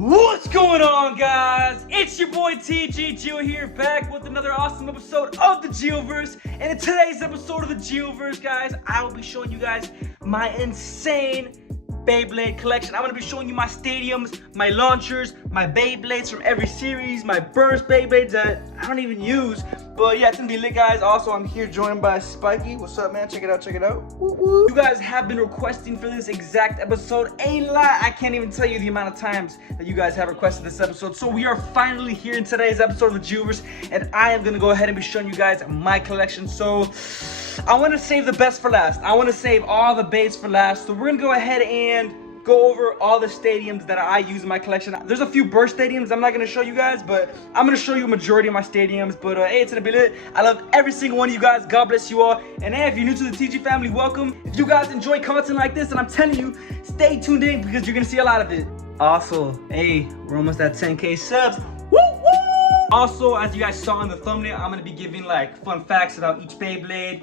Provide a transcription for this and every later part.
What's going on, guys? It's your boy TG Geo here, back with another awesome episode of the Geoverse. And in today's episode of the Geoverse, guys, I will be showing you guys my insane Beyblade collection. I'm gonna be showing you my stadiums, my launchers, my Beyblades from every series, my burst Beyblades that I don't even use. But yeah, it's gonna be lit, guys. Also, I'm here joined by Spiky. What's up, man? Check it out, check it out. Woo woo. You guys have been requesting for this exact episode. Ain't lie, I can't even tell you the amount of times that you guys have requested this episode. So we are finally here in today's episode of the Geoverse, and I am gonna go ahead and be showing you guys my collection. So I want to save the best for last. I want to save all the bays for last. So we're gonna go ahead and go over all the stadiums that I use in my collection. There's a few burst stadiums I'm not gonna show you guys, but I'm gonna show you a majority of my stadiums. But hey, it's gonna be lit. I love every single one of you guys. God bless you all. And hey, if you're new to the TG family, welcome. If you guys enjoy content like this, and I'm telling you, stay tuned in because you're gonna see a lot of it. Also, hey, we're almost at 10K subs. Woo woo! Also, as you guys saw in the thumbnail, I'm gonna be giving like fun facts about each Beyblade.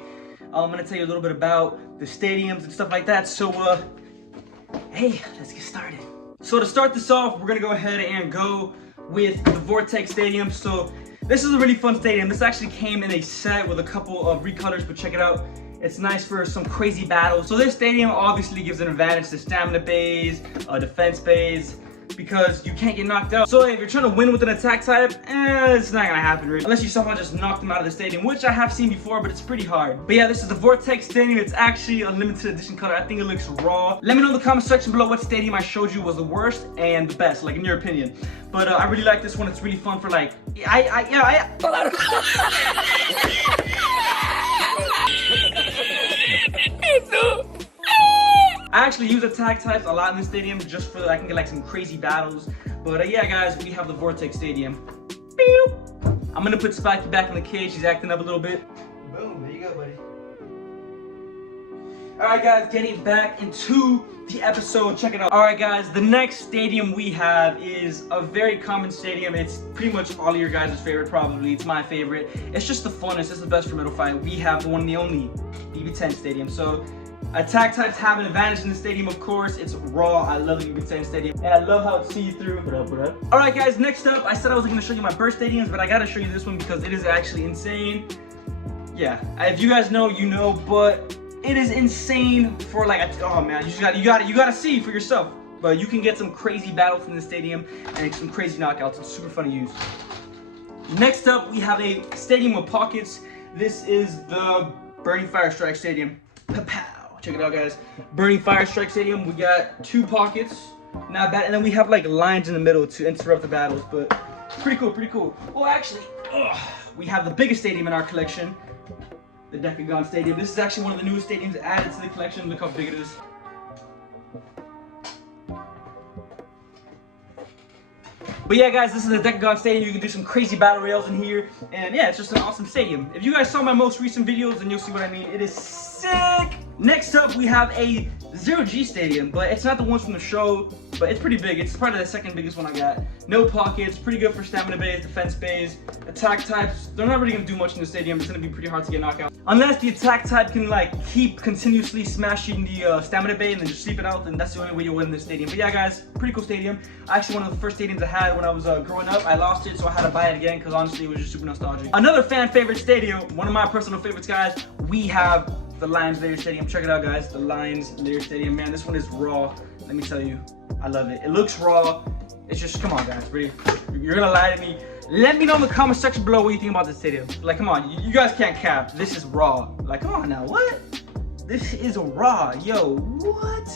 I'm gonna tell you a little bit about the stadiums and stuff like that. So hey, let's get started. So to start this off, we're gonna go ahead and go with the Vortex Stadium. So this is a really fun stadium. This actually came in a set with a couple of recolors, but check it out. It's nice for some crazy battles. So this stadium obviously gives an advantage to stamina bays, defense bays, because you can't get knocked out. So if you're trying to win with an attack type, it's not gonna happen really. Unless you somehow just knock them out of the stadium, which I have seen before, but it's pretty hard. But yeah, this is the Vortex Stadium. It's actually a limited edition color. I think it looks raw. Let me know in the comment section below what stadium I showed you was the worst and the best, like in your opinion. But I really like this one. It's really fun for like, I actually use attack types a lot in this stadium just for I can get like some crazy battles. But yeah, guys, we have the Vortex Stadium. Beep. I'm gonna put Spiky back in the cage. He's acting up a little bit. Boom, there you go, buddy. Alright guys, getting back into the episode. Check it out. Alright guys, the next stadium we have is a very common stadium. It's pretty much all of your guys' favorite probably. It's my favorite. It's just the funnest. It's the best for middle fight. We have the one and the only BB10 Stadium. So attack types have an advantage in the stadium, of course. It's raw. I love the BB10 Stadium, and I love how it's see-through. What up, what up? All right, guys, next up, I said I was going to show you my burst stadiums, but I got to show you this one because it is actually insane. Yeah, if you guys know, you know, but it is insane for like, oh man, you gotta see for yourself. But you can get some crazy battles in the stadium and some crazy knockouts. It's super fun to use. Next up, we have a stadium with pockets. This is the Burning Fire Strike Stadium. Pa-pow. Check it out, guys. Burning Fire Strike Stadium. We got 2 pockets, not bad, and then we have like lines in the middle to interrupt the battles. But pretty cool, pretty cool. Well, actually, we have the biggest stadium in our collection, the Decagon Stadium. This is actually one of the newest stadiums added to the collection. Look how big it is. But yeah, guys, this is the Decagon Stadium. You can do some crazy battle rails in here, and yeah, it's just an awesome stadium. If you guys saw my most recent videos, then you'll see what I mean. It is sick. Next up, we have a 0G Stadium, but it's not the ones from the show, but it's pretty big. It's probably the second biggest one I got. No pockets, pretty good for stamina bays, defense bays, attack types. They're not really gonna do much in the stadium. It's gonna be pretty hard to get knocked out. Unless the attack type can like keep continuously smashing the stamina bay and then just sleep it out, then that's the only way you win this stadium. But yeah, guys, pretty cool stadium. Actually, one of the first stadiums I had when I was growing up. I lost it, so I had to buy it again because honestly, it was just super nostalgic. Another fan favorite stadium, one of my personal favorites, guys. We have the Lions Lair Stadium. Check it out, guys. The Lions Lair Stadium. Man, this one is raw. Let me tell you, I love it. It looks raw. It's just, come on, guys. Really, you're gonna lie to me. Let me know in the comment section below what you think about this stadium. Like, come on, you guys can't cap. This is raw. Like, come on now, what? This is raw, yo, what?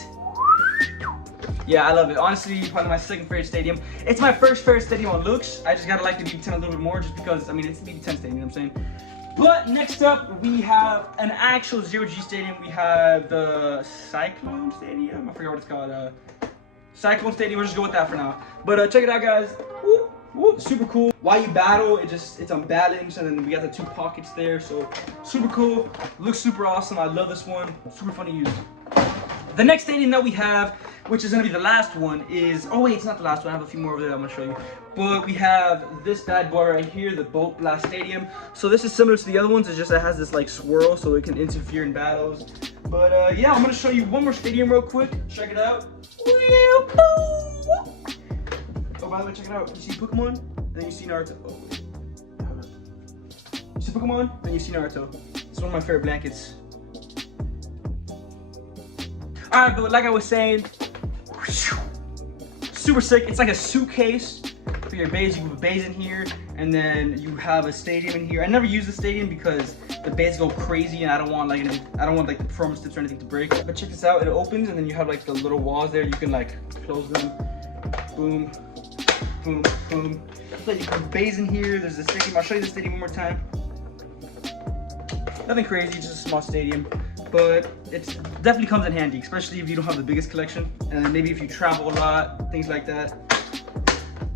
Yeah, I love it. Honestly, probably my second favorite stadium. It's my first favorite stadium on looks. I just gotta like the BB10 a little bit more just because, I mean, it's the BB10 stadium, you know what I'm saying? But next up, we have an actual 0G Stadium. We have the Cyclone Stadium. I forget what it's called. Cyclone Stadium. We'll just go with that for now. But check it out, guys. Whoop, whoop, super cool. While you battle, it's unbalanced, and then we got the 2 pockets there. So super cool. Looks super awesome. I love this one. Super fun to use. The next stadium that we have, which is gonna be the last one, is, oh wait, it's not the last one. I have a few more over there I'm gonna show you. But we have this bad boy right here, the Bolt Blast Stadium. So this is similar to the other ones. It's just it has this like swirl, so it can interfere in battles. But yeah, I'm gonna show you one more stadium real quick. Check it out. by the way, check it out. You see Pokemon, then you see Naruto. Oh, wait. Hold up. You see Pokemon, then you see Naruto. It's one of my favorite blankets. Alright, but like I was saying, super sick. It's like a suitcase for your bays. You put bays in here, and then you have a stadium in here. I never use the stadium because the bays go crazy, and I don't want like the performance tips or anything to break. But check this out. It opens, and then you have like the little walls there. You can like close them. Boom, boom, boom. So you put bays in here. There's a stadium. I'll show you the stadium one more time. Nothing crazy, just a small stadium. But it definitely comes in handy, especially if you don't have the biggest collection. And then maybe if you travel a lot, things like that.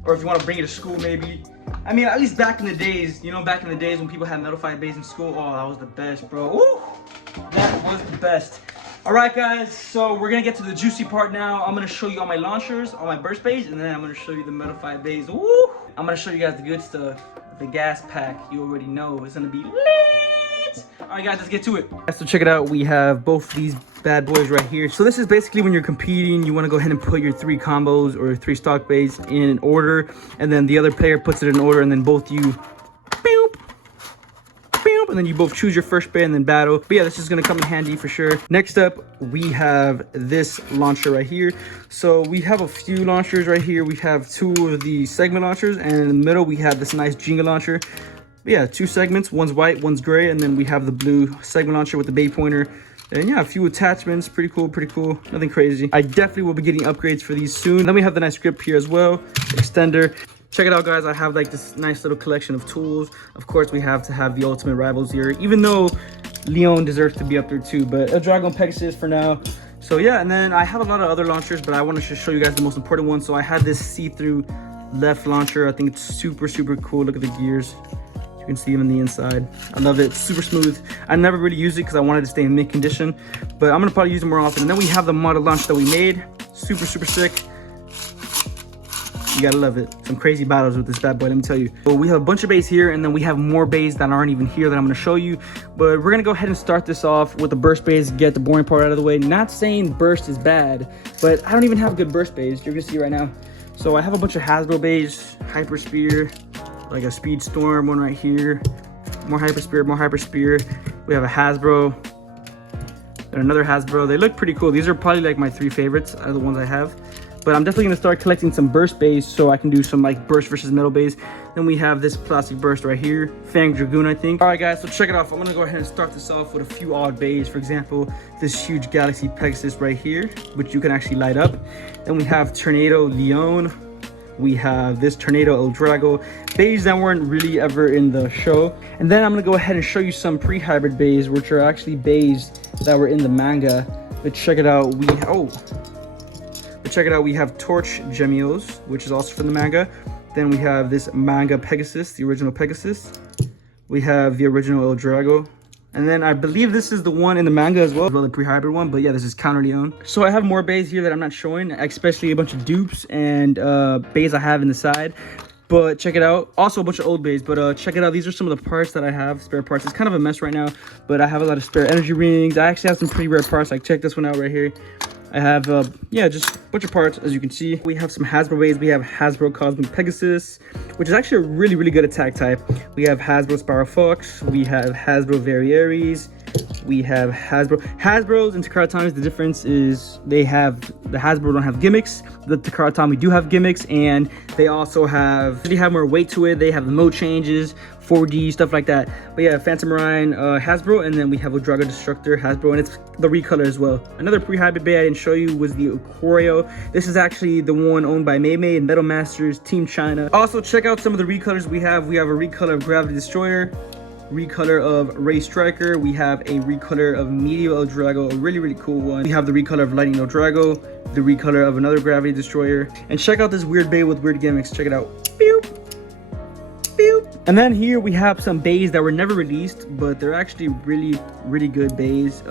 Or if you want to bring it to school, maybe. I mean, at least back in the days, you know, back in the days when people had metal fight bays in school, oh, that was the best, bro. Woo! That was the best. All right, guys, so we're gonna get to the juicy part now. I'm gonna show you all my launchers, all my burst bays, and then I'm gonna show you the metal fight bays. Woo! I'm gonna show you guys the good stuff. The gas pack, you already know, it's gonna be lit. All right, guys, let's get to it. So check it out. We have both these bad boys right here. So this is basically when you're competing, you want to go ahead and put your 3 combos or 3 stock bays in order, and then the other player puts it in order, and then both you, boop, boop, and then you both choose your first bay and then battle. But yeah, this is gonna come in handy for sure. Next up, we have this launcher right here. So we have a few launchers right here. We have 2 of the segment launchers, and in the middle we have this nice Jenga launcher. But yeah, 2 segments, one's white, one's gray, and then we have the blue segment launcher with the bay pointer. And yeah, a few attachments, pretty cool, nothing crazy. I definitely will be getting upgrades for these soon. Then we have the nice grip here as well, extender. Check it out, guys. I have like this nice little collection of tools. Of course, we have to have the ultimate rivals here, even though Leon deserves to be up there too, but El Dragon Pegasus for now. So yeah, and then I have a lot of other launchers, but I want to just show you guys the most important one. So I have this see-through left launcher. I think it's super cool. Look at the gears. You can see them in the inside. I love it. It's super smooth. I never really used it because I wanted to stay in mint condition, but I'm gonna probably use it more often. And then we have the model launch that we made. Super sick. You gotta love it. Some crazy battles with this bad boy, let me tell you. But we have a bunch of bays here, and then we have more bays that aren't even here that I'm gonna show you. But we're gonna go ahead and start this off with the burst bays, get the boring part out of the way. Not saying burst is bad, but I don't even have good burst bays. You're gonna see right now. So I have a bunch of Hasbro bays, Hyper Spear, like a Speed Storm one right here, more Hyper Spear. We have a Hasbro and another Hasbro. They look pretty cool. These are probably like my 3 favorites out of the ones I have. But I'm definitely gonna start collecting some burst bays so I can do some like burst versus metal bays. Then we have this plastic burst right here, Fang Dragoon, I think. All right, guys, so check it off. I'm gonna go ahead and start this off with a few odd bays. For example, this huge Galaxy Pegasus right here, which you can actually light up. Then we have Tornado Leon. We have this Tornado El Drago, bays that weren't really ever in the show. And then I'm gonna go ahead and show you some pre-hybrid bays, which are actually bays that were in the manga. But check it out, we have Torch Gemios, which is also from the manga. Then we have this manga Pegasus, the original Pegasus. We have the original El Drago. And then I believe this is the one in the manga as well the pre-hybrid one. But yeah, this is Counter Leon. So I have more bays here that I'm not showing, especially a bunch of dupes and bays I have in the side. But check it out. Also a bunch of old bays, but check it out. These are some of the parts that I have, spare parts. It's kind of a mess right now, but I have a lot of spare energy rings. I actually have some pretty rare parts. Like check this one out right here. I have, yeah, just a bunch of parts, as you can see. We have some Hasbro bays. We have Hasbro Cosmic Pegasus, which is actually a really good attack type. We have Hasbro Sparrow Fox. We have Hasbro Variaries. We have Hasbros and Takara Tommys. The difference is the Hasbro don't have gimmicks. The Takara Tommy do have gimmicks, and they also have more weight to it. They have the mode changes, 4D, stuff like that. But yeah, Phantom Rhine, Hasbro, and then we have a Drago Destructor, Hasbro, and it's the recolor as well. Another pre-hybrid bay I didn't show you was the Aquario. This is actually the one owned by Meimei and Metal Masters, Team China. Also, check out some of the recolors we have. We have a recolor of Gravity Destroyer, recolor of Ray Striker. We have a recolor of Meteor El Drago, a really cool one. We have the recolor of Lightning El Drago, the recolor of another Gravity Destroyer. And check out this weird bay with weird gimmicks. Check it out. Pew! Pew! And then here we have some bays that were never released, but they're actually really good bays.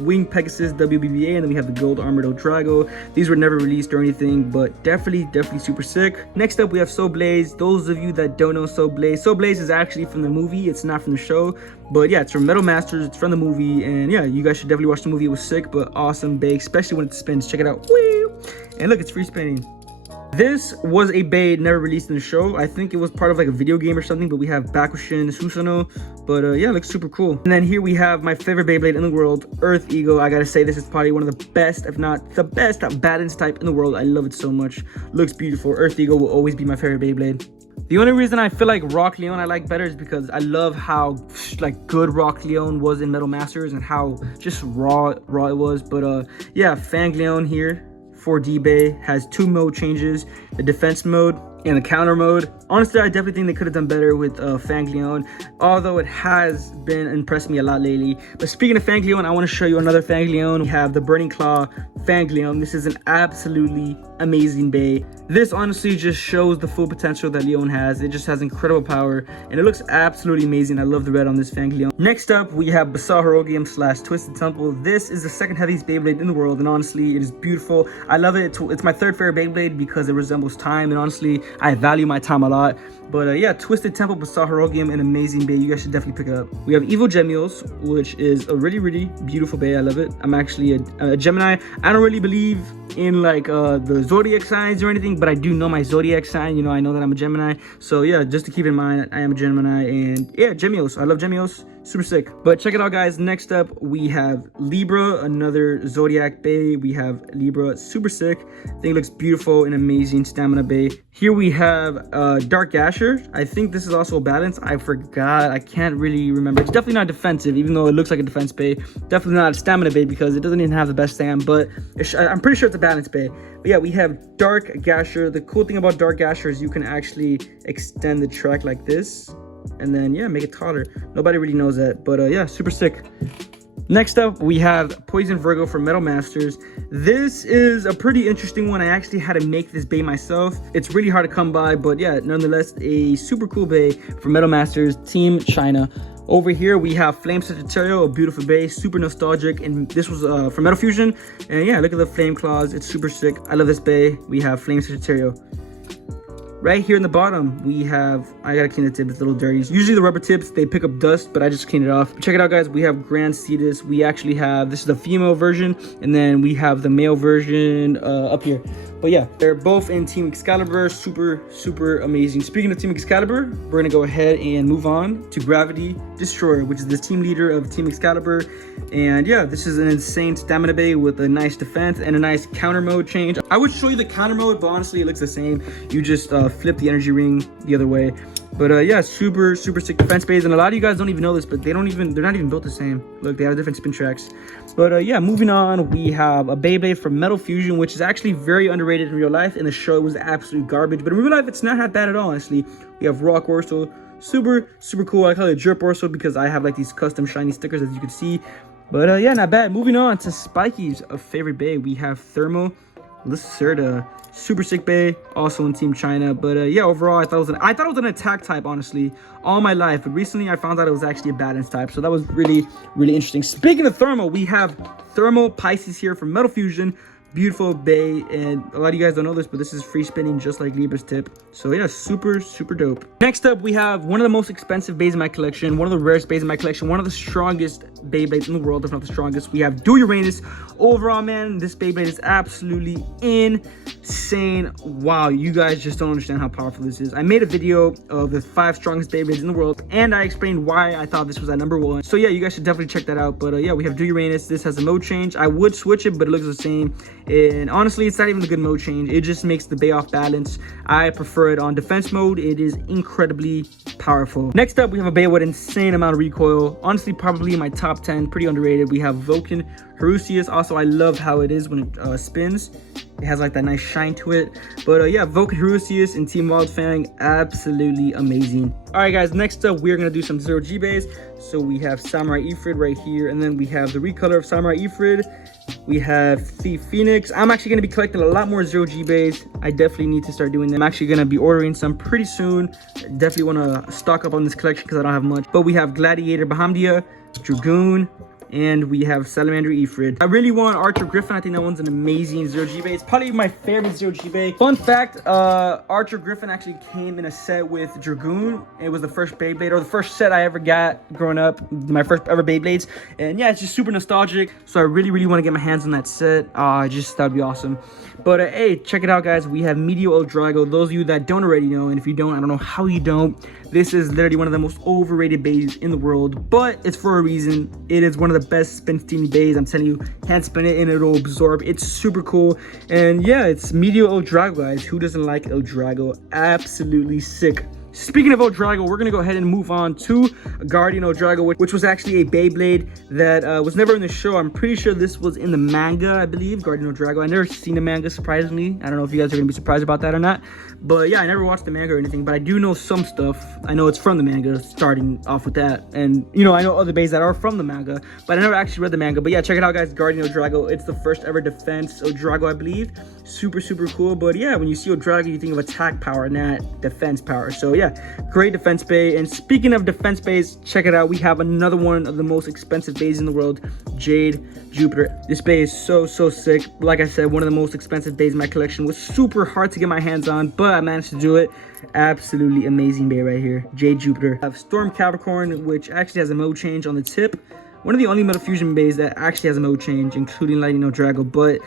Wing Pegasus WBBA, and then we have the Gold Armored El Drago. These were never released or anything, but definitely super sick. Next up, we have Soul Blaze. Those of you that don't know Soul Blaze is actually from the movie. It's not from the show, but yeah, it's from Metal Masters. It's from the movie, and yeah, you guys should definitely watch the movie. It was sick, but awesome bay, especially when it spins. Check it out. Woo! And look, it's free spinning. This was a Bey never released in the show. I think it was part of like a video game or something, but we have Bakushin Susanoo. But yeah, it looks super cool. And then here we have my favorite Beyblade in the world, Earth Eagle. I gotta say, this is probably one of the best, if not the best, balance type in the world. I love it so much. Looks beautiful. Earth Eagle will always be my favorite Beyblade. The only reason I feel like Rock Leon I like better is because I love how like good Rock Leon was in Metal Masters and how just raw it was. But yeah, Fang Leon here. 4D Bey has 2 mode changes, the defense mode and the counter mode. Honestly, I definitely think they could have done better with Fang Leon, although it has been impressed me a lot lately. But speaking of Fang Leon, I want to show you another Fang Leon. We have the Burning Claw Fang Leon. This is an absolutely amazing Bey. This honestly just shows the full potential that Leon has. It just has incredible power and it looks absolutely amazing. I love the red on this Fang Leon. Next up, we have Basal Herogium / Twisted Temple. This is the second heaviest Beyblade in the world, and honestly, it is beautiful. I love it. It's my third favorite Beyblade because it resembles time, and honestly, I value my time a lot. But yeah, Twisted Temple Basal Herogium, an amazing Bey. You guys should definitely pick it up. We have Evil Gemios, which is a really beautiful Bey. I love it. I'm actually a Gemini. I don't really believe in like the zodiac signs or anything, but I do know my zodiac sign. You know, I know that I'm a Gemini. So yeah, just to keep in mind, I am a Gemini. And yeah, Gemios. I love Gemios. Super sick. But check it out, guys. Next up, we have Libra, another zodiac Bey. We have Libra, super sick. I think it looks beautiful and amazing. Stamina Bey. Here we have Dark Asher. I think this is also a balance. I forgot. I can't really remember. It's definitely not defensive, even though it looks like a defense Bey. Definitely not a stamina Bey because it doesn't even have the best stam, but I'm pretty sure it's a balance Bey. But yeah, we have Dark Gasher. The cool thing about Dark Gasher is you can actually extend the track like this and then yeah, make it taller. Nobody really knows that, but yeah, super sick. Next up, we have Poison Virgo from Metal Masters. This is a pretty interesting one. I actually had to make this Bey myself. It's really hard to come by, but yeah, nonetheless, a super cool Bey from Metal Masters, Team China. Over here, we have Flame Sagittario, a beautiful Bey, super nostalgic, and this was from Metal Fusion. And yeah, look at the flame claws. It's super sick. I love this Bey. We have Flame Sagittario. Right here in the bottom, we have, I gotta clean the tip, it's a little dirty. Usually the rubber tips, they pick up dust, but I just cleaned it off. Check it out, guys. We have Grand Cetus. We actually have, this is the female version, and then we have the male version up here. But yeah, they're both in Team Excalibur. Super amazing. Speaking of Team Excalibur, we're gonna go ahead and move on to Gravity Destroyer, which is the team leader of Team Excalibur. And yeah, this is an insane stamina Bey with a nice defense and a nice counter mode change. I would show you the counter mode, but honestly, it looks the same. You just flip the energy ring the other way. But yeah, super sick defense Beys, and a lot of you guys don't even know this, but they're not even built the same. Look, they have different spin tracks. But yeah, moving on, we have a Beyblade from Metal Fusion, which is actually very underrated in real life. In the show, it was absolute garbage, but in real life, it's not that bad at all, honestly. We have Rock Orso, super cool. I call it Jerp Orso because I have like these custom shiny stickers, as you can see. But yeah, not bad. Moving on to Spikey's favorite Bey, we have Thermo Lacerda. Super sick Bey, also in Team China. But yeah, overall, I thought it was an attack type, honestly, all my life. But recently, I found out it was actually a balance type. So that was really interesting. Speaking of Thermo, we have Thermo Pisces here from Metal Fusion. Beautiful Bey, and a lot of you guys don't know this, but this is free spinning just like Libra's tip. So yeah, super dope. Next up, we have one of the most expensive Beys in my collection, one of the rarest Beys in my collection, one of the strongest Beyblades in the world, if not the strongest. We have Do Uranus. Overall, man, this Beyblade is absolutely insane. Wow, you guys just don't understand how powerful this is. I made a video of the 5 strongest Beyblades in the world, and I explained why I thought this was at #1. So yeah, you guys should definitely check that out. But yeah, we have Do Uranus. This has a mode change. I would switch it, but it looks the same. And honestly, it's not even a good mode change. It just makes the Bey off balance. I prefer it on defense mode. It is incredibly powerful. Next up, we have a Bey with insane amount of recoil. Honestly, probably in my top 10, pretty underrated. We have Vulcan Herusius. Also, I love how it is when it spins. It has like that nice shine to it. But yeah, Vulcan Herusius and Team Wildfang, absolutely amazing. All right, guys, next up, we're gonna do some 0G Beys. So we have Samurai Ifrit right here, and then we have the recolor of Samurai Ifrit. We have Thief Phoenix. I'm actually going to be collecting a lot more 0G Beys. I definitely need to start doing them. I'm actually going to be ordering some pretty soon. Definitely want to stock up on this collection because I don't have much. But we have Gladiator Bahamdia, Dragoon, And we have Salamander Ifrit. I really want Archer Griffin. I think that one's an amazing 0G Bay. It's probably my favorite 0G Bay. Fun fact, Archer Griffin actually came in a set with Dragoon. It was the first Beyblade, or the first set I ever got growing up. My first ever Beyblades. And yeah, it's just super nostalgic. So I really want to get my hands on that set. That would be awesome. But hey, check it out, guys. We have Meteor El Drago. Those of you that don't already know, and if you don't, I don't know how you don't. This is literally one of the most overrated bays in the world, but it's for a reason. It is one of the best spin steamy bays. I'm telling you, hand spin it and it'll absorb. It's super cool. And yeah, it's Meteor El Drago, guys. Who doesn't like El Drago? Absolutely sick. Speaking of El Drago, we're going to go ahead and move on to Guardian El Drago, which was actually a Beyblade that was never in the show. I'm pretty sure this was in the manga, I believe, Guardian El Drago. I never seen the manga, surprisingly. I don't know if you guys are going to be surprised about that or not. But yeah, I never watched the manga or anything, but I do know some stuff. I know it's from the manga, starting off with that. And, you know, I know other bays that are from the manga, but I never actually read the manga. But yeah, check it out, guys, Guardian El Drago. It's the first ever defense El Drago, I believe. Super cool. But yeah, when you see El Drago, you think of attack power, not defense power. So yeah, great defense bay. And speaking of defense bays, check it out. We have another one of the most expensive bays in the world, Jade Jupiter. This bay is so sick. Like I said, one of the most expensive bays in my collection. Was super hard to get my hands on, but I managed to do it. Absolutely amazing bay right here, Jade Jupiter. I have Storm Capricorn, which actually has a mode change on the tip. One of the only Metal Fusion bays that actually has a mode change, including Lightning El Drago. But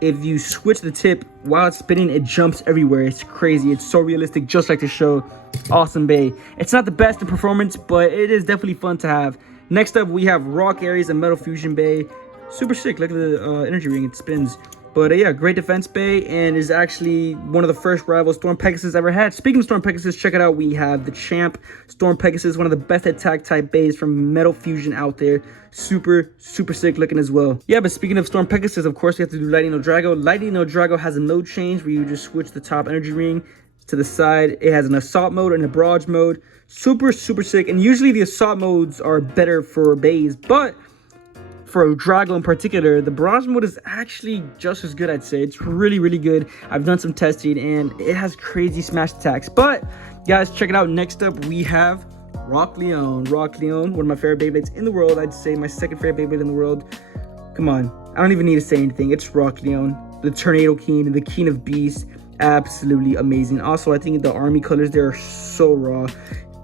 if you switch the tip while it's spinning, it jumps everywhere. It's crazy. It's so realistic, just like the show. Awesome bay. It's not the best in performance, but it is definitely fun to have. Next up, we have Rock Aries and Metal Fusion bay. Super sick. Look at the energy ring. It spins. But yeah, great defense bay, and is actually one of the first rivals Storm Pegasus ever had. Speaking of Storm Pegasus, check it out. We have the champ Storm Pegasus, one of the best attack type bays from Metal Fusion out there. Super sick looking as well. Yeah, but speaking of Storm Pegasus, of course we have to do Lightning El Drago. Lightning El Drago has a mode change where you just switch the top energy ring to the side. It has an assault mode and a barrage mode. Super sick. And usually the assault modes are better for bays, but for Drago in particular, the barrage mode is actually just as good, I'd say. It's really good. I've done some testing and it has crazy smash attacks. But guys, check it out. Next up, we have Rock Leon. Rock Leon, one of my favorite Beyblades in the world. I'd say my second favorite Beyblade in the world. Come on, I don't even need to say anything. It's Rock Leon, the Tornado King and the King of Beasts. Absolutely amazing. Also, I think the army colors there are so raw.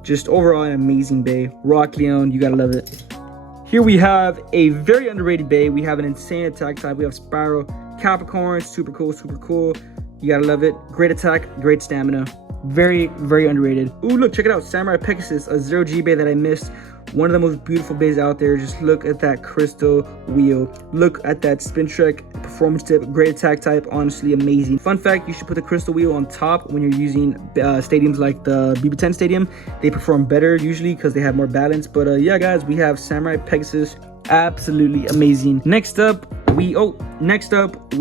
Just overall an amazing bay. Rock Leon, you gotta love it. Here we have a very underrated bay. We have an insane attack type. We have Spiral Capricorn. Super cool. You gotta love it. Great attack, great stamina. Very underrated. Ooh, look, check it out. Samurai Pegasus, a 0G bay that I missed. One of the most beautiful bays out there. Just look at that crystal wheel. Look at that spin trek performance tip. Great attack type. Honestly, amazing. Fun fact, you should put the crystal wheel on top when you're using stadiums like the BB10 Stadium. They perform better usually because they have more balance. But yeah, guys, we have Samurai Pegasus. Absolutely amazing. Next up, we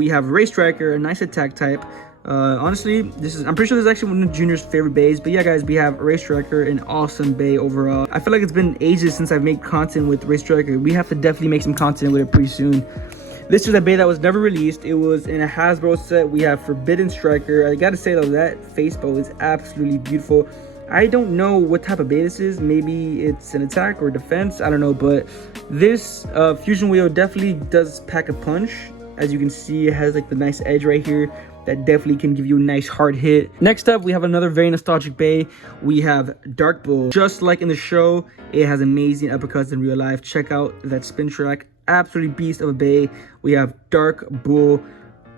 have Race Striker, a nice attack type. Honestly, I'm pretty sure this is actually one of Junior's favorite bays. But yeah, guys, we have Race Striker, an awesome bay overall. I feel like it's been ages since I've made content with Race Striker. We have to definitely make some content with it pretty soon. This is a bay that was never released. It was in a Hasbro set. We have Forbidden Striker. I gotta say though, that face bow is absolutely beautiful. I don't know what type of bay this is. Maybe it's an attack or defense, I don't know. But this fusion wheel definitely does pack a punch. As you can see, it has like the nice edge right here that definitely can give you a nice hard hit. Next up, we have another very nostalgic bay. We have Dark Bull. Just like in the show, it has amazing uppercuts in real life. Check out that spin track. Absolutely beast of a bay. We have Dark Bull.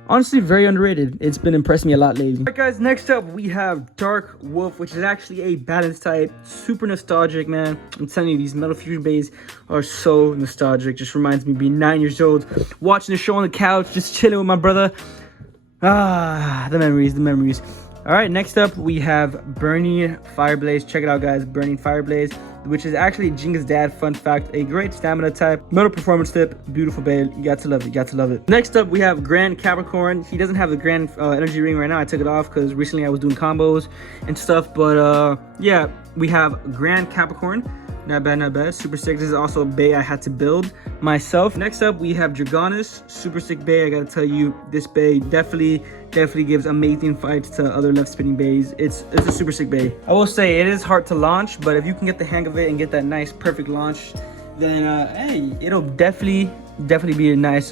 Honestly, very underrated. It's been impressing me a lot lately. All right, guys, next up, we have Dark Wolf, which is actually a balance type. Super nostalgic, man. I'm telling you, these Metal Fusion bays are so nostalgic. Just reminds me of being 9 years old, watching the show on the couch, just chilling with my brother. The memories. All right, next up, we have Burning Fireblaze. Check it out, guys. Burning Fireblaze, which is actually Jenga's dad. Fun fact, a great stamina type, metal performance tip, beautiful bay. You got to love it. Next up, we have Grand Capricorn. He doesn't have the Grand energy ring right now. I took it off because recently I was doing combos and stuff. But yeah, we have Grand Capricorn. Not bad. Super sick. This is also a bay I had to build myself. Next up, we have Dragonus. Super sick bay. I gotta tell you, this bay definitely gives amazing fights to other left spinning bays. It's a super sick bay. I will say it is hard to launch, but if you can get the hang of it and get that nice perfect launch, then hey, it'll definitely be a nice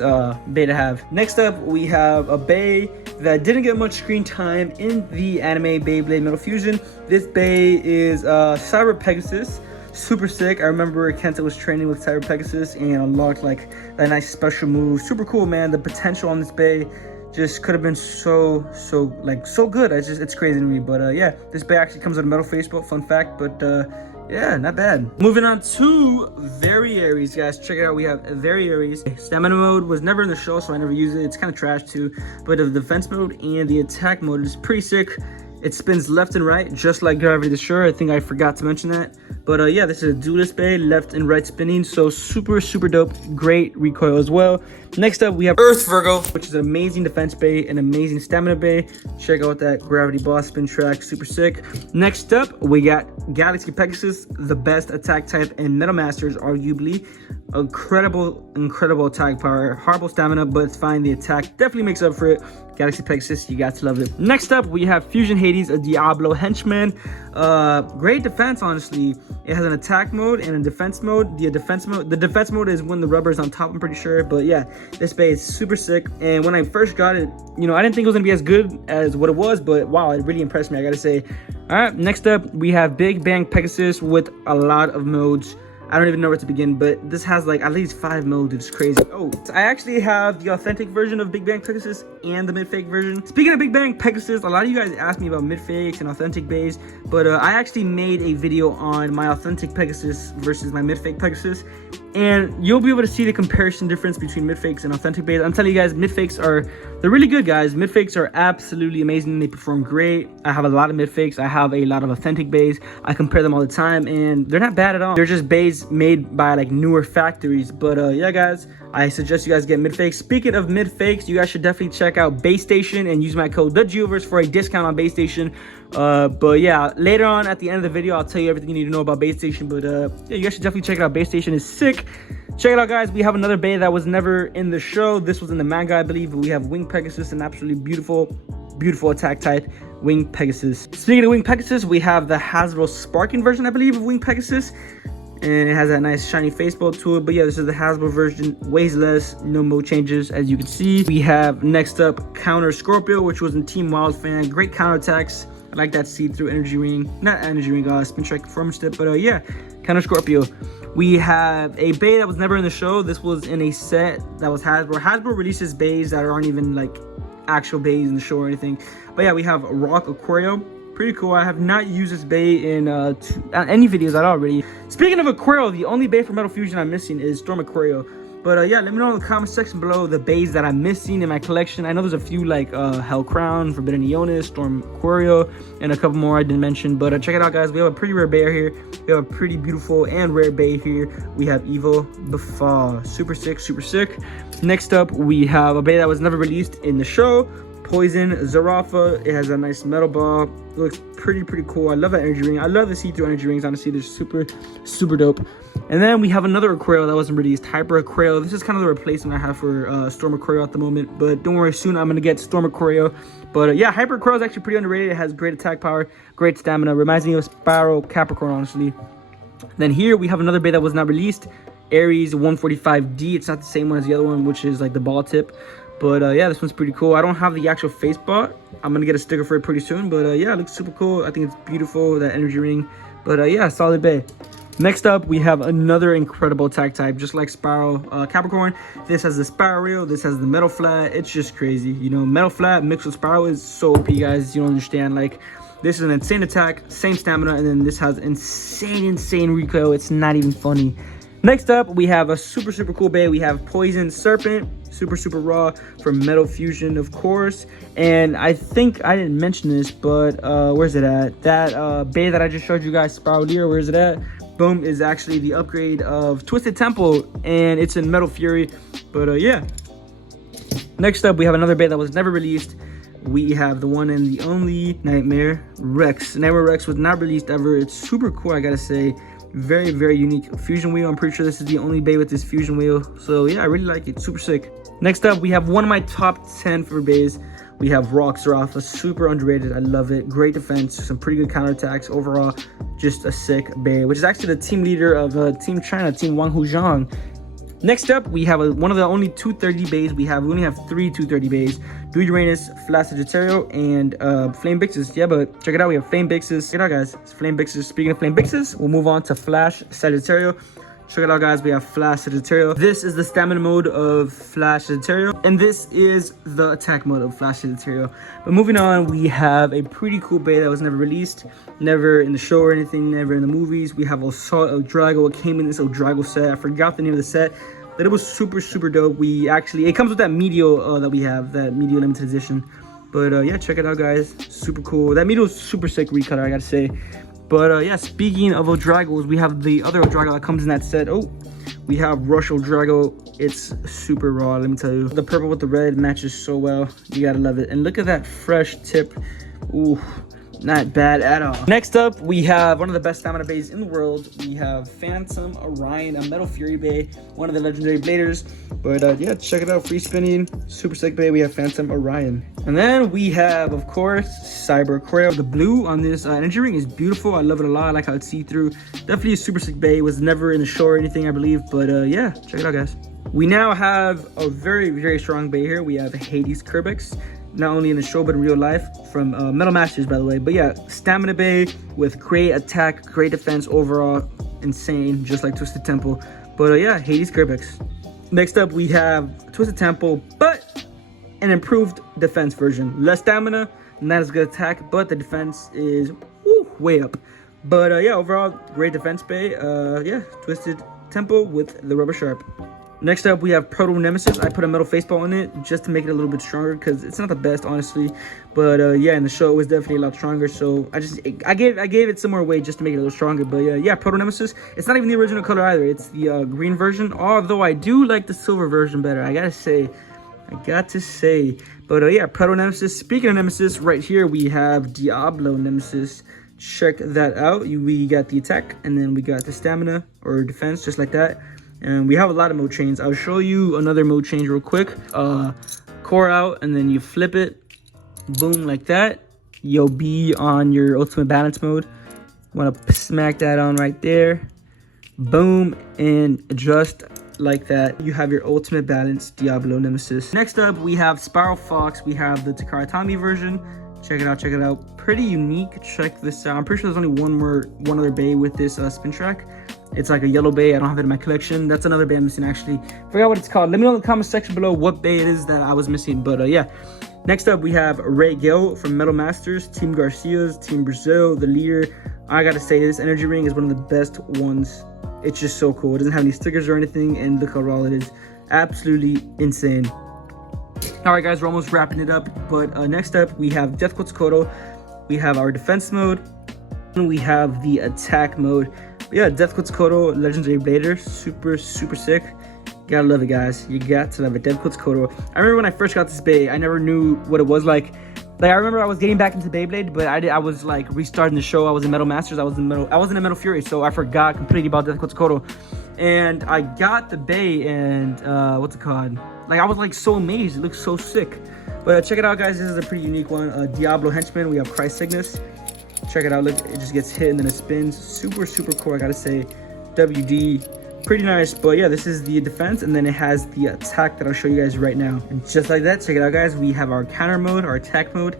bay to have. Next up, we have a bay that didn't get much screen time in the anime Beyblade Metal Fusion. This bay is Cyber Pegasus. Super sick. I remember Kenta was training with Cyber Pegasus and unlocked like that nice special move. Super cool, man. The potential on this bay just could have been so good. It's crazy to me. But yeah, this bay actually comes with a metal face belt, fun fact. But yeah, not bad. Moving on to Very Aries, guys. Check it out. We have Very Aries. Stamina mode was never in the show, so I never use it. It's kind of trash too. But the defense mode and the attack mode is pretty sick. It spins left and right, just like Gravity Destroyer. I think I forgot to mention that. But yeah, this is a duelist bay, left and right spinning. So super dope. Great recoil as well. Next up, we have Earth Virgo, which is an amazing defense bay, an amazing stamina bay. Check out that gravity boss spin track, super sick. Next up, we got Galaxy Pegasus, the best attack type in Metal Masters, arguably. Incredible attack power. Horrible stamina, but it's fine. The attack definitely makes up for it. Galaxy Pegasus, you got to love it. Next up, we have Fusion Hades, a Diablo henchman. Great defense, honestly. It has an attack mode and a defense mode. The defense mode is when the rubber is on top, I'm pretty sure. But yeah, this bay is super sick. And when I first got it, you know, I didn't think it was gonna be as good as what it was, but wow, it really impressed me, I gotta say. All right, next up, we have Big Bang Pegasus with a lot of modes. I don't even know where to begin, but this has like at least 5 modes. It's crazy. Oh, I actually have the authentic version of Big Bang Pegasus and the mid-fake version. Speaking of Big Bang Pegasus, a lot of you guys asked me about mid-fakes and authentic bays, but I actually made a video on my authentic Pegasus versus my mid-fake Pegasus, and you'll be able to see the comparison difference between mid-fakes and authentic bays. I'm telling you guys, mid-fakes they're really good, guys. Mid-fakes are absolutely amazing. They perform great. I have a lot of mid-fakes. I have a lot of authentic bays. I compare them all the time, and they're not bad at all. They're just bays made by like newer factories. But yeah, guys, I suggest you guys get mid-fakes. Speaking of mid-fakes, you guys should definitely check out Base Station and use my code TheGeoverse for a discount on Base Station. But yeah, later on at the end of the video, I'll tell you everything you need to know about Base Station. But yeah, you guys should definitely check it out. Base Station is sick. Check it out, guys. We have another bay that was never in the show. This was in the manga, I believe. We have Wing Pegasus, an absolutely beautiful attack type, Wing Pegasus. Speaking of Wing Pegasus, we have the Hasbro Sparking version, I believe, of Wing Pegasus. And it has that nice shiny face belt to it. But yeah, this is the Hasbro version, weighs less, no mode changes, as you can see. We have next up Counter Scorpio, which was in Team Wild Fan. Great counter attacks. I like that see-through energy ring, not energy ring, spin track performance tip. But yeah, Counter Scorpio. We have a bay that was never in the show. This was in a set that was Hasbro. Hasbro releases bays that aren't even like actual bays in the show or anything. But yeah, we have Rock Aquario. Pretty cool. I have not used this bay in any videos at all really. Speaking of Aquario, the only bay for Metal Fusion I'm missing is Storm Aquario. But yeah, let me know in the comment section below the bays that I'm missing in my collection. I know there's a few like Hell Crown, Forbidden Ionis, Storm Aquario, and a couple more I didn't mention. But check it out, guys. We have a pretty rare bay here. We have a pretty beautiful and rare bay here. We have Evo Befall. Super sick, super sick. Next up, we have a bay that was never released in the show. Poison Zarafa. It has a nice metal ball. It looks pretty cool. I love that energy ring. I love the see-through energy rings. Honestly, they're super dope. And then we have another Aquario that wasn't released, Hyper Aquario. This is kind of the replacement I have for Storm Aquario at the moment, but don't worry, soon I'm gonna get Storm Aquario. But yeah, Hyper Aquario is actually pretty underrated. It has great attack power, great stamina. Reminds me of Spiral Capricorn, honestly. Then here we have another bay that was not released, Aries 145D. It's not the same one as the other one, which is like the ball tip. But yeah, this one's pretty cool. I don't have the actual face bot. I'm gonna get a sticker for it pretty soon. But yeah, it looks super cool. I think it's beautiful, that energy ring. But yeah, solid bay. Next up, we have another incredible attack type, just like Spiral Capricorn. This has the Spiral Reel. This has the Metal Flat. It's just crazy. You know, Metal Flat mixed with Spiral is so OP, guys. You don't understand. Like, this is an insane attack, same stamina, and then this has insane recoil. It's not even funny. Next up, we have a super cool bay. We have Poison Serpent, super raw for Metal Fusion, of course. And I think I didn't mention this, but where's it at? That bay that I just showed you guys, Spiral Deer, where's it at? Boom, is actually the upgrade of Twisted Temple, and it's in Metal Fury. But yeah. Next up, we have another bay that was never released. We have the one and the only Nightmare Rex. Nightmare Rex was not released ever. It's super cool, I gotta say. Very unique fusion wheel. I'm pretty sure this is the only bay with this fusion wheel. So yeah, I really like it. Super sick. Next up, we have one of my top 10 favorite bays. We have Rocks Rafa, super underrated. I love it. Great defense, some pretty good counterattacks. Overall, just a sick bay, which is actually the team leader of Team China, Team Wang Huzhang. Next up, we have one of the only 230 bays we have. We only have 3 230 bays. Druid Uranus, Flash Sagittario, and Flame Bixes. Yeah, but check it out. We have Flame Bixes. Check it out, guys. It's Flame Bixes. Speaking of Flame Bixes, we'll move on to Flash Sagittario. Check it out, guys. We have Flash Sagittario. This is the stamina mode of Flash Sagittario, and this is the attack mode of Flash Sagittario. But moving on, we have a pretty cool bay that was never released, never in the show or anything, never in the movies. We have Assault of Drago. It came in this Drago set. I forgot the name of the set, but it was super dope. It comes with that Meteor that we have, that Meteor limited edition. But yeah, check it out, guys. Super cool. That Meteor is super sick recolor, I gotta say. But yeah, speaking of Odragos, we have the other Odrago that comes in that set. Oh, we have Rush Odrago. It's super raw, let me tell you. The purple with the red matches so well. You gotta love it. And look at that fresh tip. Ooh, not bad at all. Next up, we have one of the best stamina bays in the world. We have Phantom Orion, a Metal Fury bay, one of the legendary bladers. But yeah, check it out. Free spinning, super sick bay. We have Phantom Orion. And then we have, of course, Cyber Coil. The blue on this energy ring is beautiful. I love it a lot. I like how it's see-through. Definitely a super sick bay. It was never in the show or anything, I believe. But yeah, check it out, guys. We now have a very strong bay here. We have Hades Kerbex. Not only in the show, but in real life, from Metal Masters, by the way. But yeah, stamina bay with great attack, great defense, overall insane, just like Twisted Temple. But yeah, Hades Kerbex. Next up, we have Twisted Temple, but an improved defense version. Less stamina, not as good attack, but the defense is way up. But yeah, overall, great defense bay. Yeah, Twisted Temple with the Rubber Sharp. Next up, we have Proto Nemesis. I put a metal facepalm in it just to make it a little bit stronger because it's not the best, honestly. But yeah, in the show, it was definitely a lot stronger. So I gave it some more weight just to make it a little stronger. But yeah, Proto Nemesis. It's not even the original color either. It's the green version. Although I do like the silver version better. I got to say. But yeah, Proto Nemesis. Speaking of Nemesis, right here we have Diablo Nemesis. Check that out. We got the attack, and then we got the stamina or defense, just like that. And we have a lot of mode chains. I'll show you another mode change real quick. Core out, and then you flip it. Boom, like that. You'll be on your ultimate balance mode. Want to smack that on right there. Boom, and adjust like that. You have your ultimate balance Diablo Nemesis. Next up, we have Spiral Fox. We have the Takara Tomy version. Check it out. Pretty unique. Check this out. I'm pretty sure there's only one other bay with this spin track. It's like a yellow bay. I don't have it in my collection. That's another bay I'm missing, actually. Forgot what it's called. Let me know in the comment section below what bay it is that I was missing. But yeah. Next up, we have Ray Gil from Metal Masters, Team Garcia's, Team Brazil, the leader. I gotta say, this energy ring is one of the best ones. It's just so cool. It doesn't have any stickers or anything, and look how raw it is. Absolutely insane. All right, guys, we're almost wrapping it up. But next up, we have Death Quetzalcoatl. We have our defense mode, and we have the attack mode. But yeah, Death Quetzalcoatl, legendary blader, super sick. Gotta love it, guys. You got to love it. Death Quetzalcoatl. I remember when I first got this bay, I never knew what it was like. I remember I was getting back into Beyblade, but I was like restarting the show. I was in Metal Masters. I wasn't in Metal Fury, so I forgot completely about Death Quetzalcoatl. And I got the bay, and what's it called? Like, I was like so amazed. It looks so sick. But check it out, guys. This is a pretty unique one. Diablo Henchman. We have Christ Cygnus. Check it out. Look, it just gets hit and then it spins. Super cool, I gotta say. WD. Pretty nice. But yeah, this is the defense, and then it has the attack that I'll show you guys right now. And just like that, check it out, guys. We have our counter mode, our attack mode.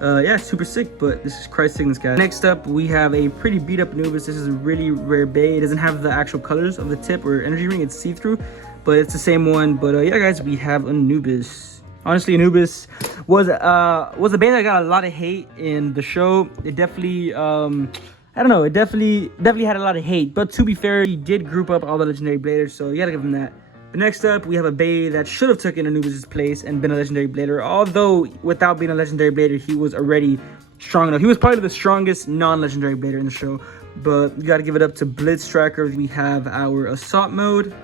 Yeah, super sick. But this is Christ Cygnus, guys. Next up, we have a pretty beat up Anubis. This is a really rare bay. It doesn't have the actual colors of the tip or energy ring. It's see-through, but it's the same one. But yeah, guys, we have Anubis. Honestly, Anubis was a bay that got a lot of hate in the show. It definitely I don't know, it definitely had a lot of hate. But to be fair, he did group up all the legendary bladers, so you gotta give him that. But next up, we have a bay that should have taken Anubis' place and been a legendary blader. Although, without being a legendary blader, he was already strong enough. He was probably the strongest non-legendary blader in the show. But you gotta give it up to Blitz Tracker. We have our assault mode.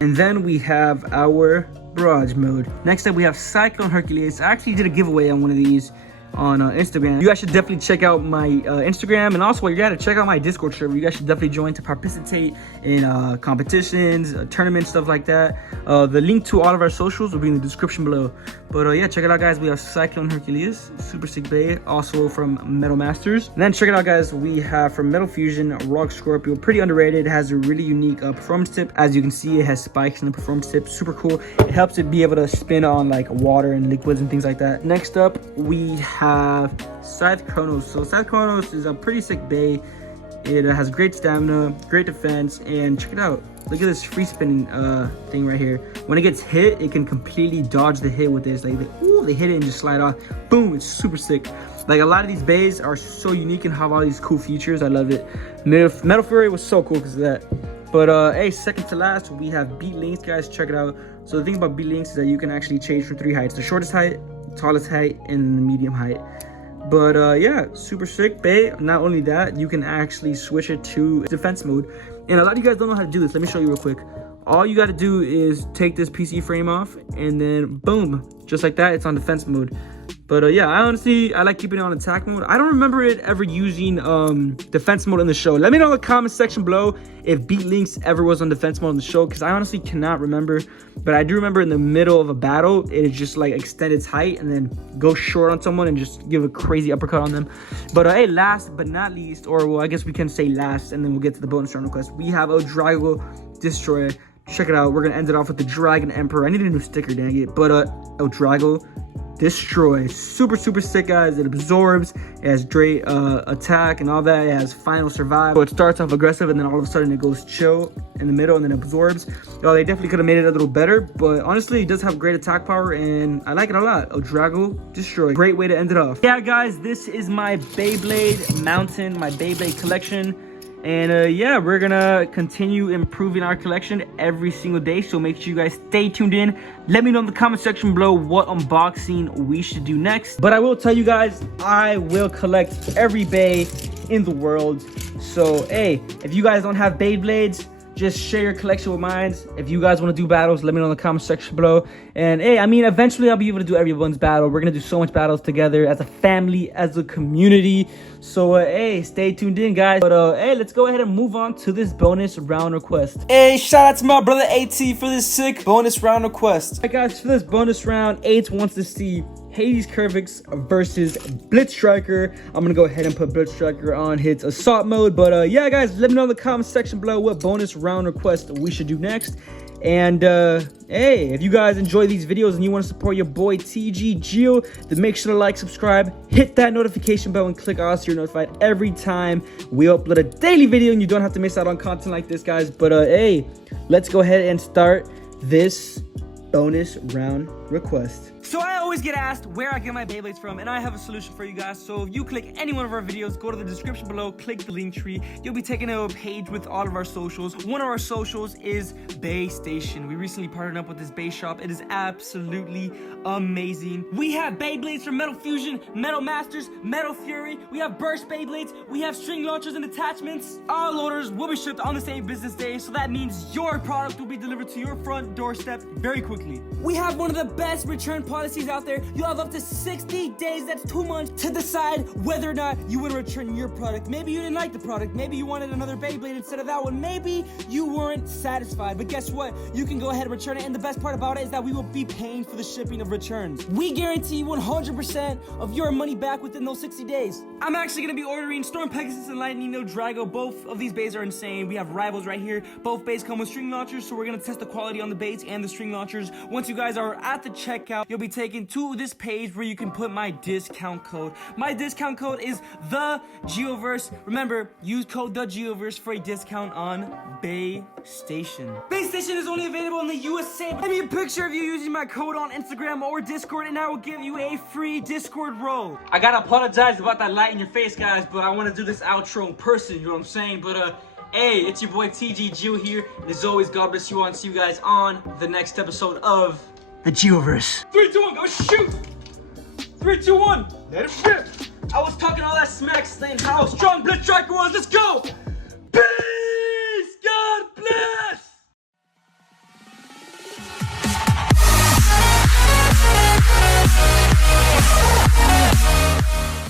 And then we have our barrage mode. Next up, we have Cyclone Hercules. I actually did a giveaway on one of these. on Instagram. You guys should definitely check out my Instagram, and also you gotta check out my Discord server. You guys should definitely join to participate in competitions, tournaments, stuff like that. The link to all of our socials will be in the description below. But yeah, check it out, guys. We have Cyclone Hercules, super sick bay, also from Metal Masters. And then check it out, guys. We have from Metal Fusion, Rock Scorpio, pretty underrated. It has a really unique performance tip. As you can see, it has spikes in the performance tip, super cool. It helps it be able to spin on like water and liquids and things like that. Next up, we have Scythe Chronos. So Scythe Chronos is a pretty sick bay. It has great stamina, great defense, and check it out. Look at this free spinning thing right here. When it gets hit, it can completely dodge the hit with this. Like, they hit it and just slide off. Boom, it's super sick. Like, a lot of these bays are so unique and have all these cool features. I love it. Metal Fury was so cool because of that. But hey, second to last, we have beat links, guys. Check it out. So the thing about beat links is that you can actually change from 3 heights: the shortest height, tallest height, and the medium height. But yeah, super sick bay. Not only that, you can actually switch it to defense mode. And a lot of you guys don't know how to do this. Let me show you real quick. All you got to do is take this PC frame off, and then boom, just like that, it's on defense mode. But yeah, I like keeping it on attack mode. I don't remember it ever using defense mode in the show. Let me know in the comment section below if Beat Links ever was on defense mode in the show, because I honestly cannot remember. But I do remember in the middle of a battle, it just like extend its height and then go short on someone and just give a crazy uppercut on them. But hey, last but not least, or well, I guess we can say last, and then we'll get to the bonus round request. We have a Drago Destroyer. Check it out. We're gonna end it off with the Dragon Emperor. I need a new sticker, dang it. But El Drago Destroy, super sick, guys. It absorbs, it has great attack and all that. It has final survive. So it starts off aggressive and then all of a sudden it goes chill in the middle and then absorbs. Oh, they definitely could have made it a little better, but honestly it does have great attack power and I like it a lot. El Drago Destroy, great way to end it off. Yeah, guys, this is my Beyblade mountain, my Beyblade collection. And yeah, we're gonna continue improving our collection every single day, so make sure you guys stay tuned in. Let me know in the comment section below what unboxing we should do next. But I will tell you guys, I will collect every bay in the world. So hey, if you guys don't have Beyblades, just share your collection with mine. If you guys want to do battles, let me know in the comment section below. And hey, I mean, eventually I'll be able to do everyone's battle. We're gonna do so much battles together as a family, as a community. So hey, stay tuned in, guys. But hey, let's go ahead and move on to this bonus round request. Hey, shout out to my brother AT for this sick bonus round request. Alright, guys, for this bonus round, AT wants to see Hades Curvix versus Blitz Striker. I'm gonna go ahead and put Blitz Striker on his assault mode. But yeah, guys, let me know in the comment section below what bonus round request we should do next. And hey, if you guys enjoy these videos and you want to support your boy TG Geo, then make sure to like, subscribe, hit that notification bell, and click all so you're notified every time we upload a daily video and you don't have to miss out on content like this, guys. But hey, let's go ahead and start this bonus round request. So I always get asked where I get my Beyblades from, and I have a solution for you guys. So if you click any one of our videos, go to the description below, click the link tree, you'll be taken to a page with all of our socials. One of our socials is Bay Station. We recently partnered up with this Bay shop. It is absolutely amazing. We have Beyblades from Metal Fusion, Metal Masters, Metal Fury. We have burst Beyblades. We have string launchers and attachments. All orders will be shipped on the same business day, so that means your product will be delivered to your front doorstep very quickly. We have one of the best return policies out there. You have up to 60 days, that's 2 months, to decide whether or not you would return your product. Maybe you didn't like the product, maybe you wanted another Beyblade instead of that one, maybe you weren't satisfied, but guess what? You can go ahead and return it, and the best part about it is that we will be paying for the shipping of returns. We guarantee 100% of your money back within those 60 days. I'm actually going to be ordering Storm Pegasus and Lightning No Drago. Both of these bays are insane. We have rivals right here. Both bays come with string launchers, so we're going to test the quality on the bays and the string launchers. Once you guys are at the checkout, you'll be taken to this page where you can put my discount code. My discount code is the Geoverse. Remember, use code the Geoverse for a discount on Bay Station. Bay Station is only available in the USA. Send me a picture of you using my code on Instagram or Discord, and I will give you a free Discord role. I gotta apologize about that light in your face, guys, but I want to do this outro in person. You know what I'm saying? But hey, it's your boy TG Geo here, and as always, God bless you all, and see you guys on the next episode of the Geoverse. 3, 2, 1, go shoot! 3, 2, 1, let it rip! I was talking all that smack saying how strong Blitz Striker was. Let's go! Peace!